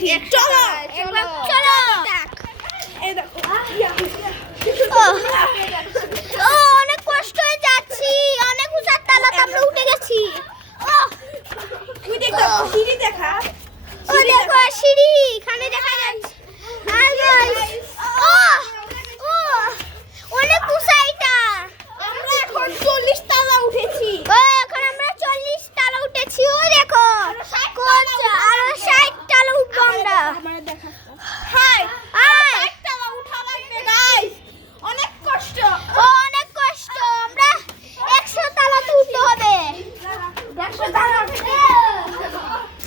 উঠি। চলো চলো এই দেখো অনেক কষ্ট হয়ে যাচ্ছি, অনেক উঁচার তালাতে আমরা উঠে গেছি। তুই দেখো সিঁড়ি দেখা, ও দেখো সিঁড়ি এখানে দেখা যাচ্ছে। অনেক উঁচা এটা। আমরা এখন 40 তালা উঠেছি। এখন আমরা 40 তালা উঠেছি। ও দেখো আরো 60 তালা উঠবো আমরা। হাই আয় 60 তালা উঠা লাগবে গাইস, অনেক কষ্ট। অনেক কষ্ট, আমরা 100 তালাতে উঠতে হবে। 100 তালা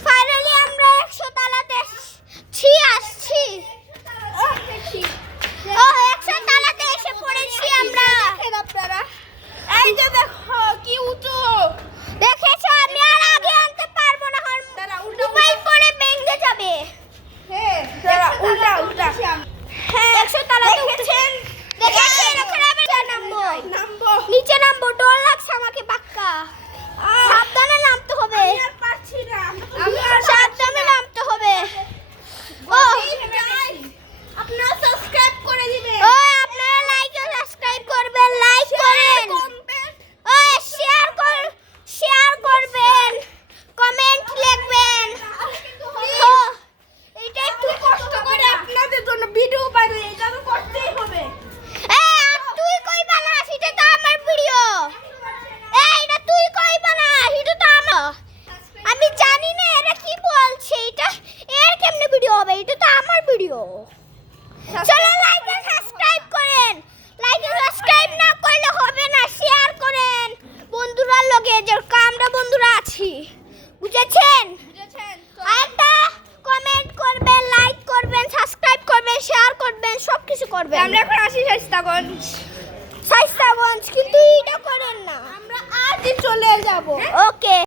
ফাইনালি আমরা 100 তালাতে আসছি। ও 100 তালাতে এসে পড়েছি আমরা। দেখেন আপনারা, এই যে দেখো কি উঁচু। দেখেছো আমি আর আগে আনতে পারবো না, মোবাইল পরে ভেঙে যাবে। হ্যাঁ দাঁড়া, উল্টা উল্টা। হ্যাঁ 100 তালাতে দেখেছেন, দেখেছেন ওখানে আবার নামবো, নামবো। নিচে নামবো, ডর লাগছে আমাকে পাক্কা। সাবধানে নামতে হবে, আমি আর পারছি না, আমি আর সাবধানে নামতে হবে। ও আপনারা সাবস্ক্রাইব করে দিবেন, ও আপনারা লাইক ও সাবস্ক্রাইব করবেন, লাইক করেন, কমেন্ট ও শেয়ার করবেন, কমেন্ট লিখবেন। ও এটা একটু কষ্ট করে আপনাদের জন্য ভিডিও বানাই, এটা তো করতেই হবে। আর তুই কই বানাস? এটা তো আমার ভিডিও। এটা তুই কই বানাস? এটা তো আমার। আমি জানি না এরা কি বলছে, এটা এর কেমনে ভিডিও হবে? এটা তো আমার ভিডিও। চলো লাইক আর সাবস্ক্রাইব করেন, লাইক আর সাবস্ক্রাইব না করলে হবে না, শেয়ার করেন বন্ধুরার লগে, যে আমরা বন্ধুরা আছি, বুঝেছেন? আরেকটা কমেন্ট করবেন, লাইক করবেন, সাবস্ক্রাইব করবেন, শেয়ার করবেন, সবকিছু করবেন। আমরা এখন আসি শাইস্তাগঞ্জ, শাইস্তাগঞ্জ, কিন্তু এটা করেন না। আমরা আজই চলে যাব। ওকে।